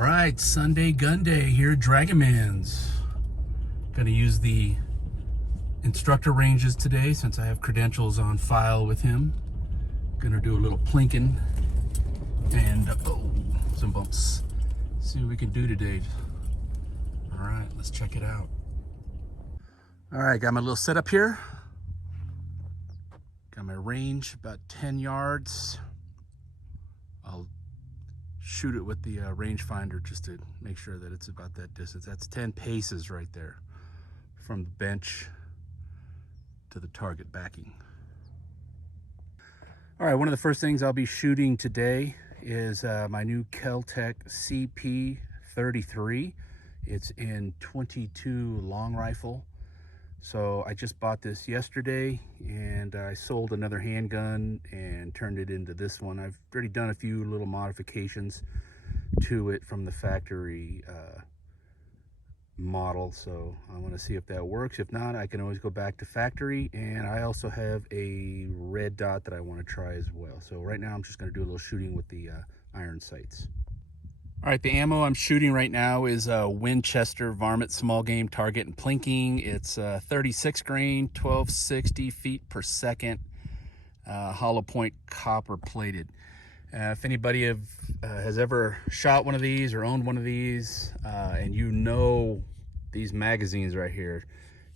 All right, Sunday gun day here at Dragonmans. Gonna use the instructor ranges today since I have credentials on file with him. Gonna do a little plinking and some bumps. See what we can do today. All right, let's check it out. All right, got my little setup here. Got my range about 10 yards. I'll shoot it with the rangefinder just to make sure that it's about that distance. That's 10 paces right there from the bench to the target backing. All right, one of the first things I'll be shooting today is my new Kel Tec CP-33. It's in 22 long rifle. So I just bought this yesterday and I sold another handgun and turned it into this one. I've already done a few little modifications to it from the factory model, so I want to see if that works. If not, I can always go back to factory, and I also have a red dot that I want to try as well. So right now I'm just going to do a little shooting with the iron sights. All right, the ammo I'm shooting right now is a Winchester Varmint small game target and plinking. It's 36 grain, 1260 feet per second, hollow point copper plated. If anybody has ever shot one of these or owned one of these, and you know these magazines right here,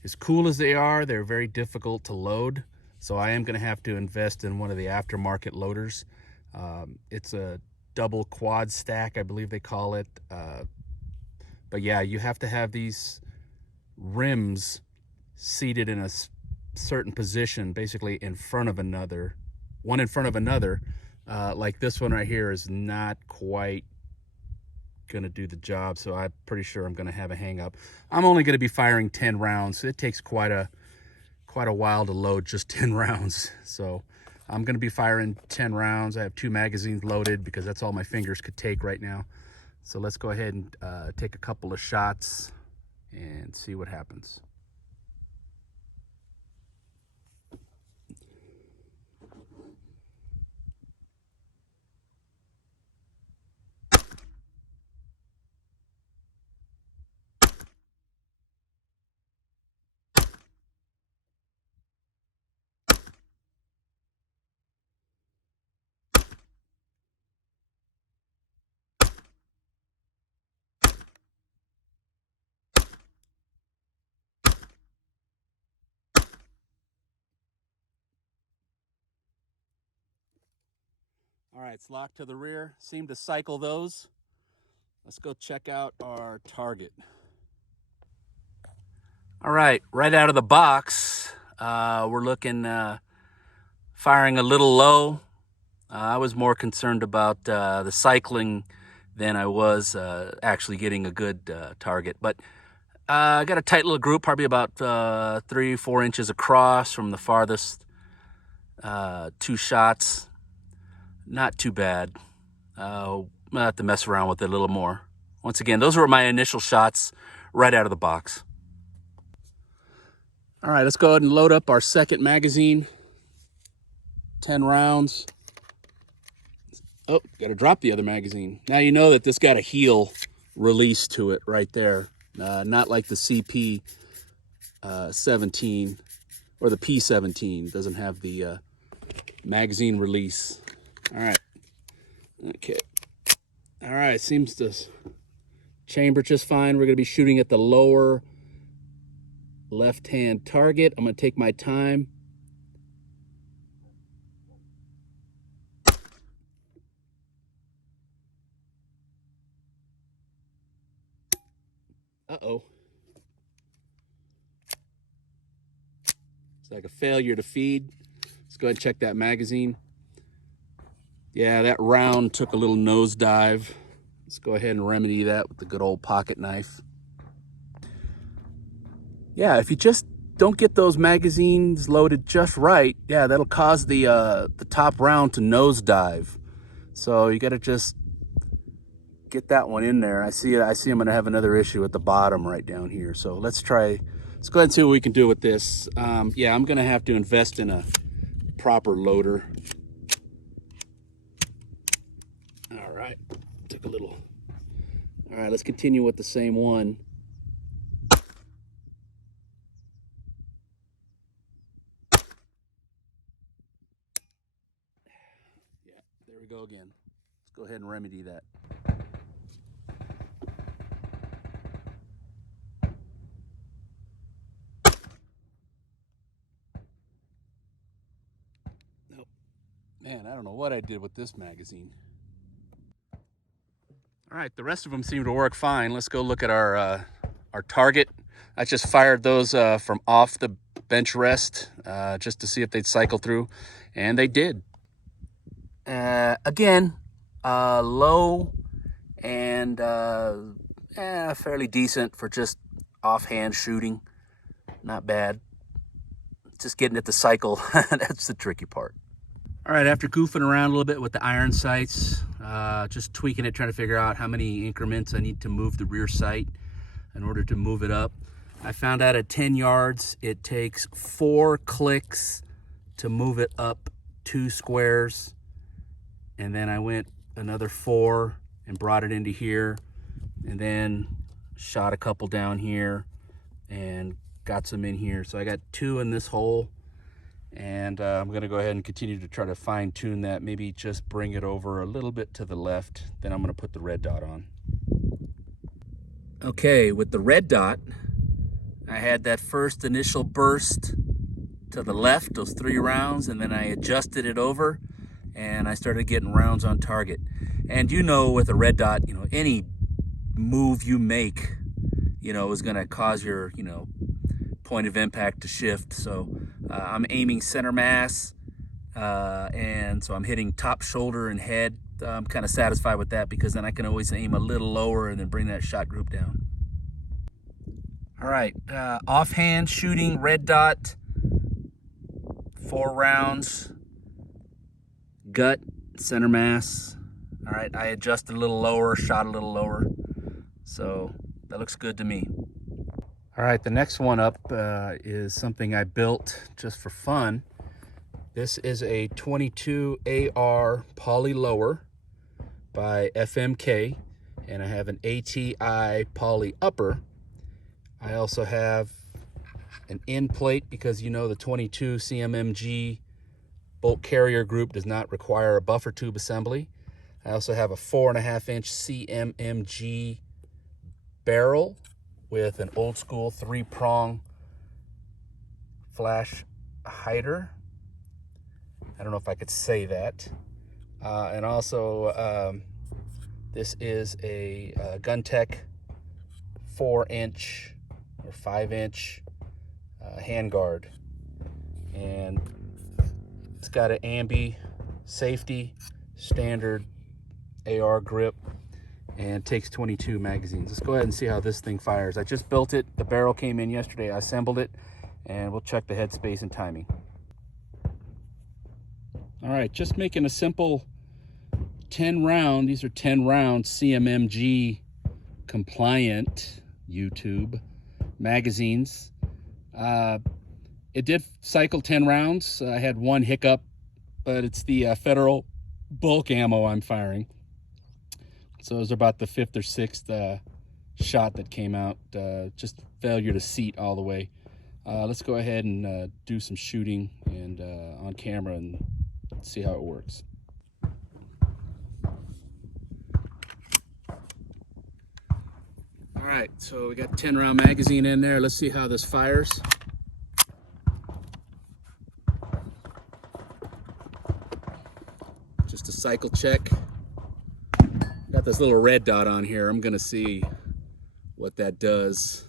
as cool as they are, they're very difficult to load. So I am going to have to invest in one of the aftermarket loaders. It's a double quad stack, I believe they call it. But yeah, you have to have these rims seated in a certain position, basically in front of another, one in front of another. Like this one right here is not quite gonna do the job, so I'm pretty sure I'm gonna have a hang up. I'm only gonna be firing 10 rounds, so it takes quite a while to load just 10 rounds. So I'm gonna be firing 10 rounds. I have 2 magazines loaded because that's all my fingers could take right now. So let's go ahead and take a couple of shots and see what happens. All right, it's locked to the rear. Seem to cycle those. Let's go check out our target. All right out of the box, we're looking, firing a little low. I was more concerned about the cycling than I was actually getting a good target. But I got a tight little group, probably about 3-4 inches across from the farthest 2 shots. Not too bad. I'll have to mess around with it a little more. Once again, those were my initial shots right out of the box. All right, let's go ahead and load up our second magazine. 10 rounds. Oh, got to drop the other magazine. Now you know that this got a heel release to it right there. Not like the CP-17 or the P-17. It doesn't have the magazine release. All right. Okay. All right, seems to chamber just fine. We're going to be shooting at the lower left-hand target. I'm going to take my time. Uh-oh. It's like a failure to feed. Let's go ahead and check that magazine. Yeah, that round took a little nosedive. Let's go ahead and remedy that with the good old pocket knife. Yeah, if you just don't get those magazines loaded just right, yeah, that'll cause the top round to nosedive. So you got to just get that one in there. I see I'm going to have another issue at the bottom right down here. So let's go ahead and see what we can do with this. Yeah, I'm going to have to invest in a proper loader. All right, took a little All right, let's continue with the same one. Yeah, there we go again. Let's go ahead and remedy that. Nope. Man, I don't know what I did with this magazine. All right, the rest of them seem to work fine. Let's go look at our target. I just fired those from off the bench rest just to see if they'd cycle through, and they did. Again, low and fairly decent for just offhand shooting. Not bad. Just getting it to cycle, that's the tricky part. All right, after goofing around a little bit with the iron sights, just tweaking it, trying to figure out how many increments I need to move the rear sight in order to move it up. I found out at 10 yards, it takes 4 clicks to move it up 2 squares. And then I went another 4 and brought it into here, and then shot a couple down here and got some in here. So I got 2 in this hole, and I'm gonna go ahead and continue to try to fine tune that, maybe just bring it over a little bit to the left. Then I'm gonna put the red dot on. Okay, with the red dot, I had that first initial burst to the left, those 3 rounds, and then I adjusted it over and I started getting rounds on target. And you know, with a red dot, you know, any move you make, you know, is gonna cause your, you know, point of impact to shift. So I'm aiming center mass, and so I'm hitting top shoulder and head. I'm kind of satisfied with that because then I can always aim a little lower and then bring that shot group down. All right, offhand shooting red dot, 4 rounds, gut, center mass. All right, I adjusted a little lower, shot a little lower. So that looks good to me. All right, the next one up is something I built just for fun. This is a 22 AR poly lower by FMK, and I have an ATI poly upper. I also have an end plate because, you know, the 22 CMMG bolt carrier group does not require a buffer tube assembly. I also have a 4.5-inch CMMG barrel with an old school 3-prong flash hider. I don't know if I could say that. And also, this is a Gun Tec 4-inch or 5-inch handguard. And it's got an ambi safety, standard AR grip, and takes 22 magazines. Let's go ahead and see how this thing fires. I just built it. The barrel came in yesterday. I assembled it, and we'll check the headspace and timing. All right, just making a simple 10 round. These are 10 round CMMG compliant YouTube magazines. It did cycle 10 rounds. I had one hiccup, but it's the federal bulk ammo I'm firing. So it was about the 5th or 6th shot that came out. Just failure to seat all the way. Let's go ahead and do some shooting and on camera and see how it works. All right, so we got 10-round magazine in there. Let's see how this fires. Just a cycle check. Got this little red dot on here. I'm gonna see what that does.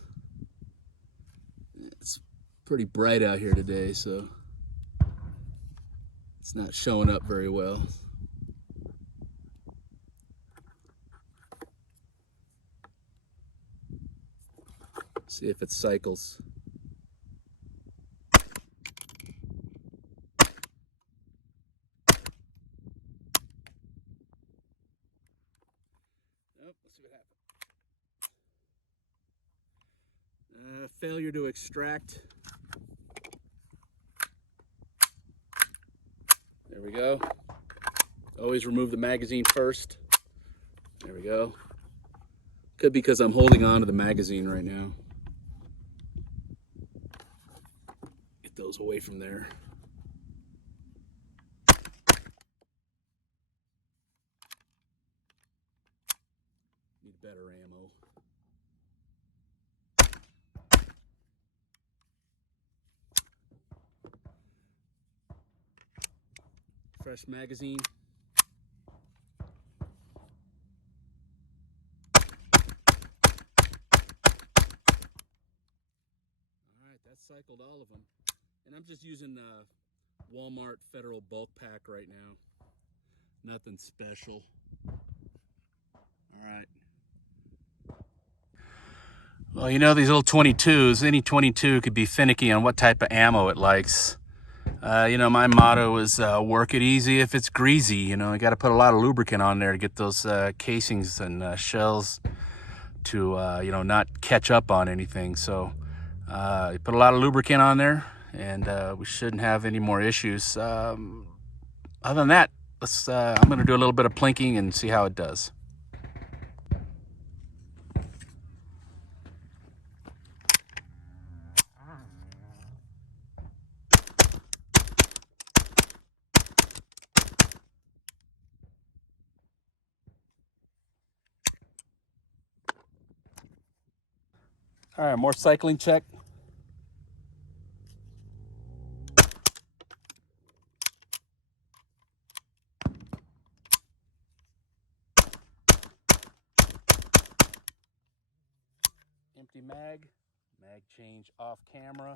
It's pretty bright out here today, so it's not showing up very well. See if it cycles. Let's see what happens. Failure to extract. There we go. Always remove the magazine first. There we go. Could be because I'm holding on to the magazine right now. Get those away from there. Need better ammo. Fresh magazine. Alright, that cycled all of them. And I'm just using Walmart Federal Bulk Pack right now. Nothing special. Alright. Well, you know these little 22s, any 22 could be finicky on what type of ammo it likes. You know, my motto is work it easy if it's greasy. You know, you got to put a lot of lubricant on there to get those casings and shells to, you know, not catch up on anything. So you put a lot of lubricant on there and we shouldn't have any more issues. Other than that, I'm going to do a little bit of plinking and see how it does. All right, more cycling check. Empty mag change off camera.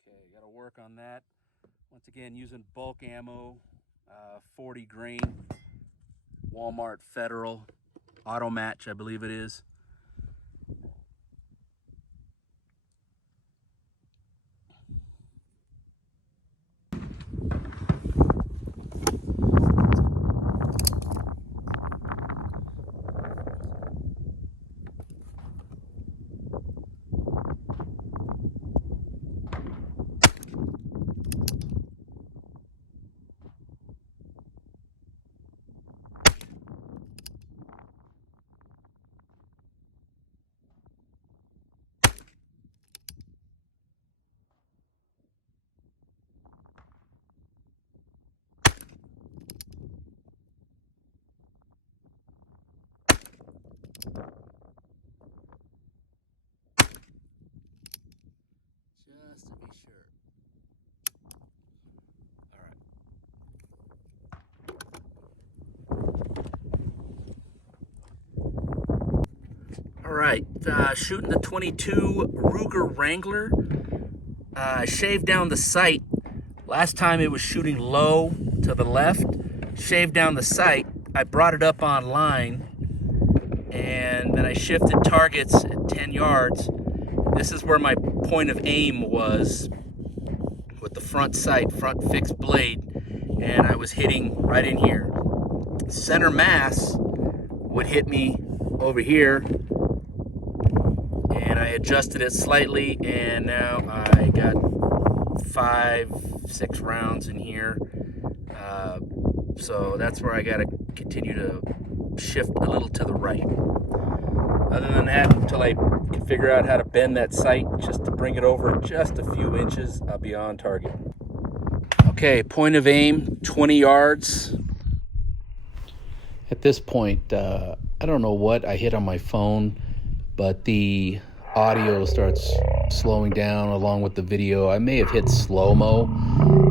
Okay, gotta work on that. Once again, using bulk ammo, 40 grain, Walmart Federal Auto Match, I believe it is. Just to be sure. All right, shooting the 22 Ruger Wrangler. I shaved down the sight. Last time it was shooting low to the left. Shaved down the sight. I brought it up online, and then I shifted targets at 10 yards. This is where my point of aim was with the front sight, front fixed blade, and I was hitting right in here. Center mass would hit me over here, and I adjusted it slightly, and now I got 5-6 rounds in here. So that's where I got to continue to shift a little to the right. Other than that, until I can figure out how to bend that sight just to bring it over just a few inches, I'll be on target. Okay, point of aim, 20 yards. At this point, I don't know what I hit on my phone, but the audio starts slowing down along with the video. I may have hit slow-mo,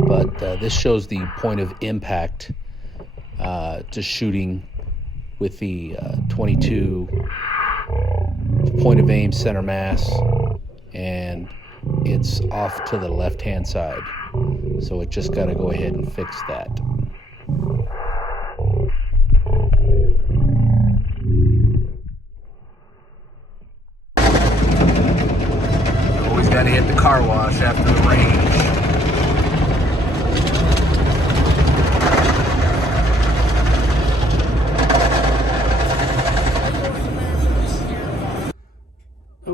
but this shows the point of impact to shooting with the 22 point of aim, center mass, and it's off to the left-hand side. So it just got to go ahead and fix that. Always got to hit the car wash after the range.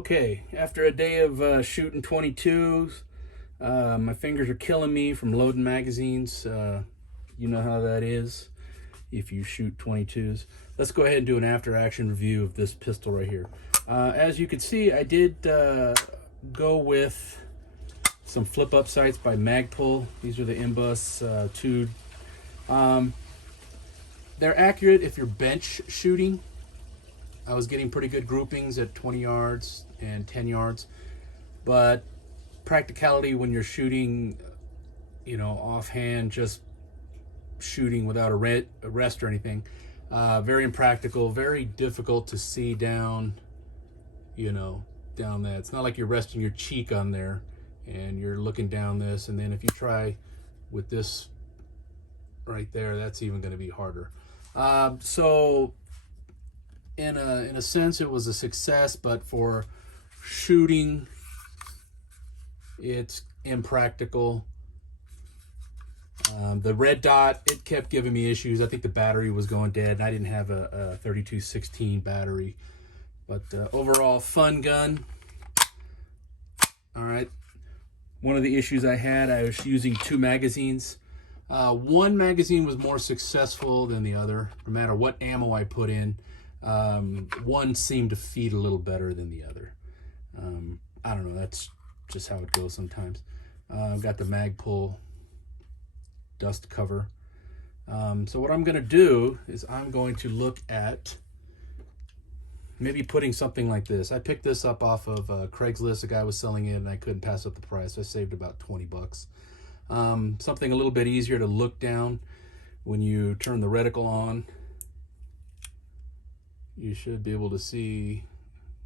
Okay, after a day of shooting 22s, my fingers are killing me from loading magazines. You know how that is if you shoot 22s. Let's go ahead and do an after action review of this pistol right here. As you can see, I did go with some flip up sights by Magpul. These are the Imbus 2. They're accurate if you're bench shooting. I was getting pretty good groupings at 20 yards and 10 yards, but practicality when you're shooting, you know, offhand, just shooting without a rest or anything, very impractical, very difficult to see down, you know, down that. It's not like you're resting your cheek on there and you're looking down this, and then if you try with this right there, that's even going to be harder. So in a sense it was a success, but for shooting it's impractical. The Red Dot, it kept giving me issues. I think the battery was going dead, and I didn't have a 3216 battery. But overall, fun gun. All right. One of the issues I had, I was using 2 magazines. One magazine was more successful than the other. No matter what ammo I put in, one seemed to feed a little better than the other. I don't know. That's just how it goes sometimes. I've got the Magpul dust cover. So what I'm going to do is I'm going to look at maybe putting something like this. I picked this up off of Craigslist. A guy was selling it and I couldn't pass up the price. I saved about 20 bucks. Something a little bit easier to look down when you turn the reticle on. You should be able to see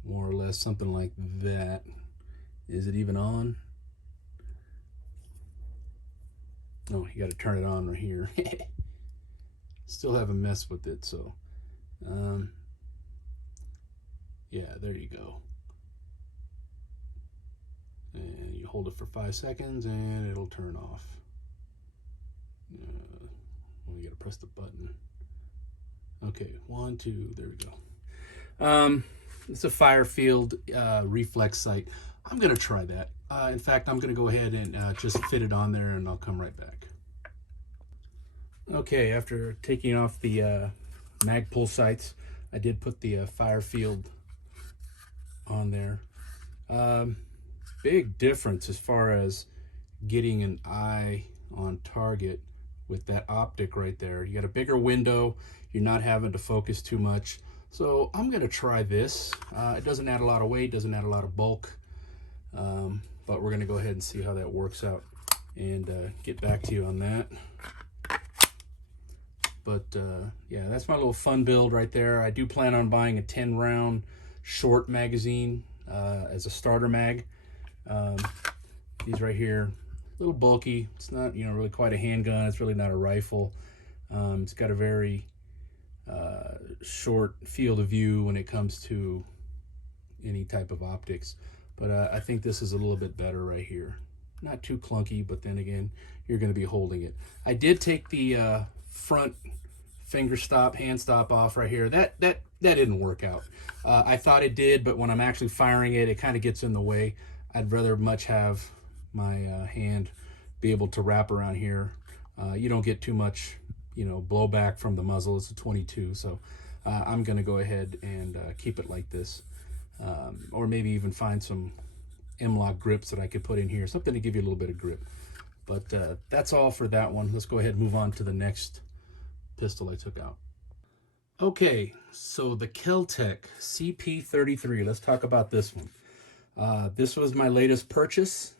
more or less something like that. Is it even on? Oh, you got to turn it on right here. Still haven't messed with it, so yeah, there you go. And you hold it for 5 seconds and it'll turn off. We got to press the button. Okay, 1, 2, there we go. It's a Firefield reflex sight. I'm going to try that. In fact, I'm going to go ahead and just fit it on there and I'll come right back. Okay, after taking off the Magpul sights, I did put the Firefield on there. Big difference as far as getting an eye on target with that optic right there. You got a bigger window, you're not having to focus too much. So I'm going to try this. It doesn't add a lot of weight, doesn't add a lot of bulk, but we're going to go ahead and see how that works out and get back to you on that. But yeah, that's my little fun build right there. I do plan on buying a 10-round short magazine as a starter mag. These right here, a little bulky. It's not, you know, really quite a handgun. It's really not a rifle. It's got a very short field of view when it comes to any type of optics. But I think this is a little bit better right here. Not too clunky, but then again, you're going to be holding it. I did take the front finger stop, hand stop off right here. That didn't work out. I thought it did, but when I'm actually firing it, it kind of gets in the way. I'd rather much have my hand be able to wrap around here. You don't get too much, you know, blowback from the muzzle. It's a 22, so I'm going to go ahead and keep it like this, or maybe even find some M-lock grips that I could put in here, something to give you a little bit of grip. But that's all for that one. Let's go ahead and move on to the next pistol I took out. Okay, so the Kel Tec CP-33. Let's talk about this one. This was my latest purchase.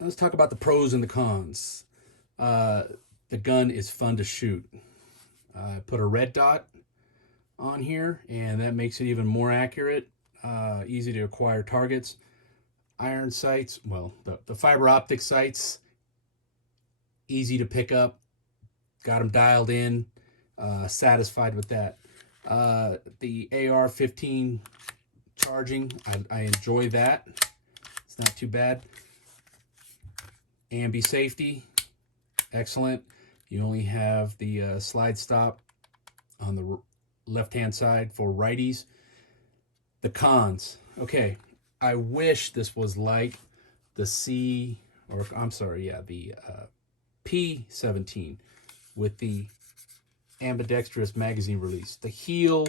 Let's talk about the pros and the cons. The gun is fun to shoot. I put a Red Dot on here, and that makes it even more accurate, easy to acquire targets. Iron sights, well, the fiber optic sights, easy to pick up. Got them dialed in, satisfied with that. The AR-15 charging, I enjoy that. It's not too bad. Ambi safety, excellent. You only have the slide stop on the left-hand side for righties. The cons. Okay, I wish this was like the the P-17 with the ambidextrous magazine release. The heel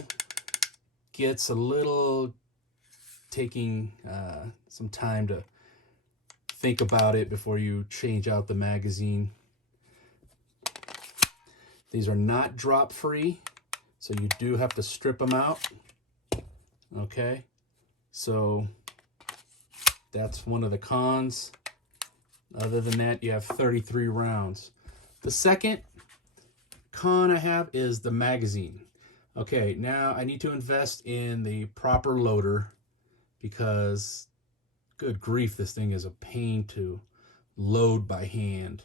gets a little taking some time to think about it before you change out the magazine. These are not drop free, so you do have to strip them out. Okay, so that's one of the cons. Other than that, you have 33 rounds. The second con I have is the magazine. Okay, now I need to invest in the proper loader because, good grief, this thing is a pain to load by hand.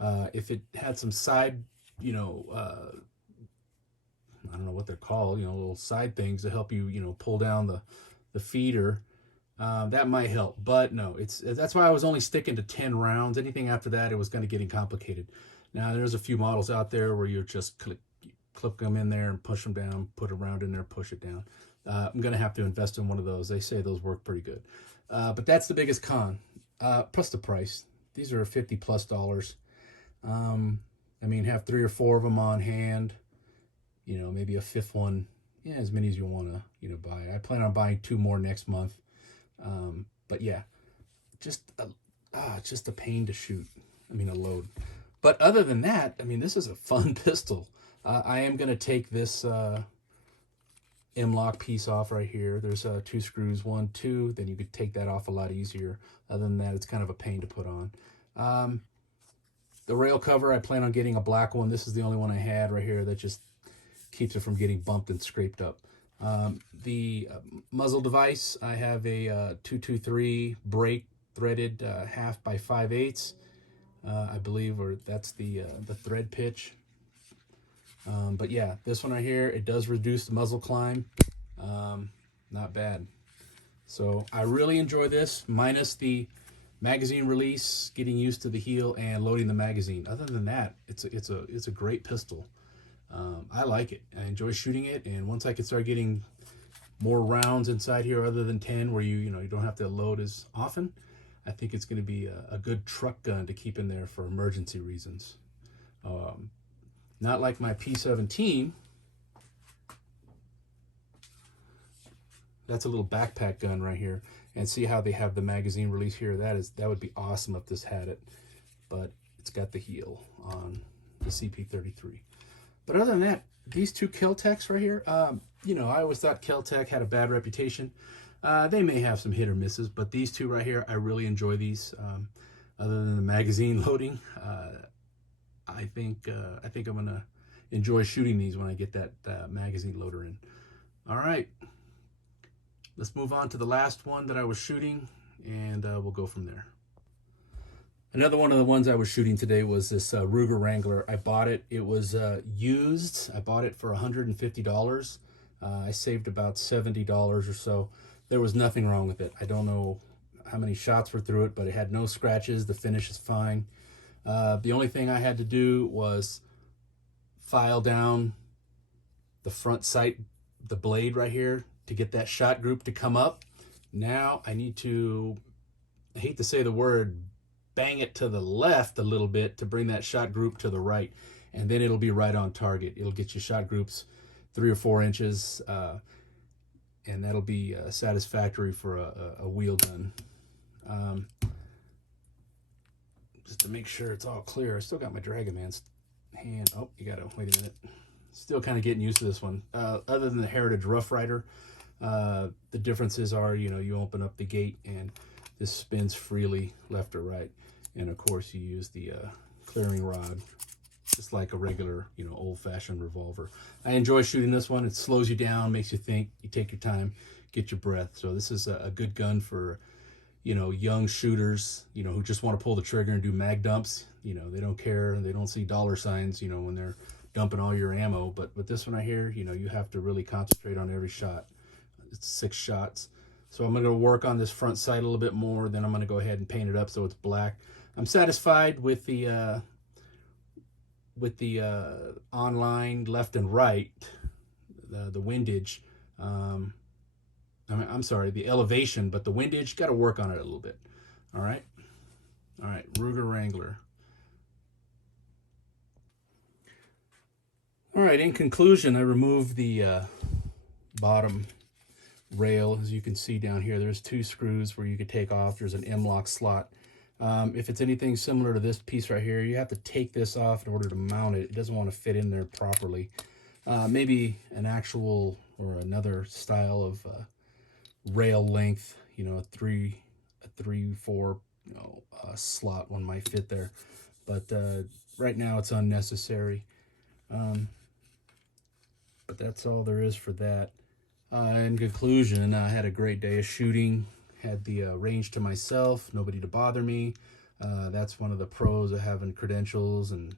If it had some side, I don't know what they're called, little side things to help you, pull down the feeder, that might help. But no, that's why I was only sticking to 10 rounds. Anything after that, it was going to getting complicated. Now, there's a few models out there where you're just clip them in there and push them down, put a round in there, push it down. I'm going to have to invest in one of those. They say those work pretty good. But that's the biggest con, plus the price. These are $50+ I mean, have 3 or 4 of them on hand, maybe a 5th one, as many as you want to, buy. I plan on buying 2 more next month. But yeah, just a pain to shoot. I mean, a load. But other than that, I mean, this is a fun pistol. I am going to take this M-lock piece off right here. There's 2 screws, 1, 2. Then you could take that off a lot easier. Other than that, it's kind of a pain to put on. The rail cover, I plan on getting a black one. This is the only one I had right here that just keeps it from getting bumped and scraped up. The muzzle device, I have a 223 brake threaded 1/2 by 5/8, I believe, or that's the thread pitch. But yeah, this one right here, it does reduce the muzzle climb. Not bad. So I really enjoy this, minus the magazine release, getting used to the heel, and loading the magazine. Other than that, it's a great pistol. I like it. I enjoy shooting it, and once I can start getting more rounds inside here other than 10, where you don't have to load as often, I think it's going to be a good truck gun to keep in there for emergency reasons. Not like my P-17. That's a little backpack gun right here. And see how they have the magazine release here? That would be awesome if this had it. But it's got the heel on the CP-33. But other than that, these 2 Kel Tecs right here, I always thought Kel Tec had a bad reputation. They may have some hit or misses, but these 2 right here, I really enjoy these. Other than the magazine loading, I think I'm gonna enjoy shooting these when I get that magazine loader in. All right, let's move on to the last one that I was shooting, and we'll go from there. Another one of the ones I was shooting today was this Ruger Wrangler. I bought it. It was used. I bought it for $150. I saved about $70 or so. There was nothing wrong with it. I don't know how many shots were through it, but it had no scratches. The finish is fine. The only thing I had to do was file down the front sight, the blade right here, to get that shot group to come up. Now I need to, I hate to say the word, bang it to the left a little bit to bring that shot group to the right, and then it'll be right on target. It'll get you shot groups 3 or 4 inches, and that'll be satisfactory for a wheel gun. Just to make sure it's all clear, I still got my Dragonmans hand. Oh, you gotta wait a minute. Still kind of getting used to this one. Other than the Heritage Rough Rider, the differences are, you open up the gate and this spins freely left or right. And of course you use the clearing rod, just like a regular, old-fashioned revolver. I enjoy shooting this one. It slows you down, makes you think, you take your time, get your breath. So this is a good gun for, young shooters, who just want to pull the trigger and do mag dumps. They don't care, they don't see dollar signs, when they're dumping all your ammo. But with this one right here, you have to really concentrate on every shot. It's 6 shots. So I'm going to work on this front sight a little bit more. Then I'm going to go ahead and paint it up so it's black. I'm satisfied with the online left and right, the windage. I'm sorry, the elevation, but the windage, got to work on it a little bit. All right. All right, Ruger Wrangler. All right, in conclusion, I removed the bottom rail. As you can see down here, there's 2 screws where you could take off. There's an M-lock slot. If it's anything similar to this piece right here, you have to take this off in order to mount it. It doesn't want to fit in there properly. Maybe an actual or another style of rail length, you know, a 3/4 slot one might fit there, but right now it's unnecessary. But that's all there is for that. In conclusion, I had a great day of shooting. Had the range to myself, nobody to bother me. That's one of the pros of having credentials and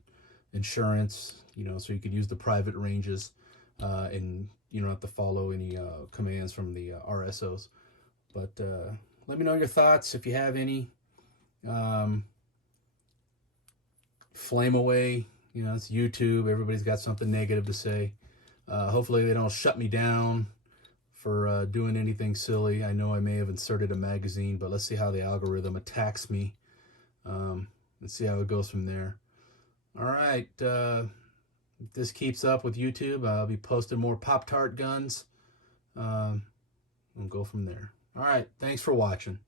insurance, you know, so you could use the private ranges and you don't have to follow any commands from the RSOs. But let me know your thoughts if you have any. Flame away. You know, it's YouTube. Everybody's got something negative to say. Hopefully they don't shut me down for doing anything silly. I know I may have inserted a magazine, but let's see how the algorithm attacks me. Let's see how it goes from there. All right. If this keeps up with YouTube, I'll be posting more Pop-Tart guns. We'll go from there. All right. Thanks for watching.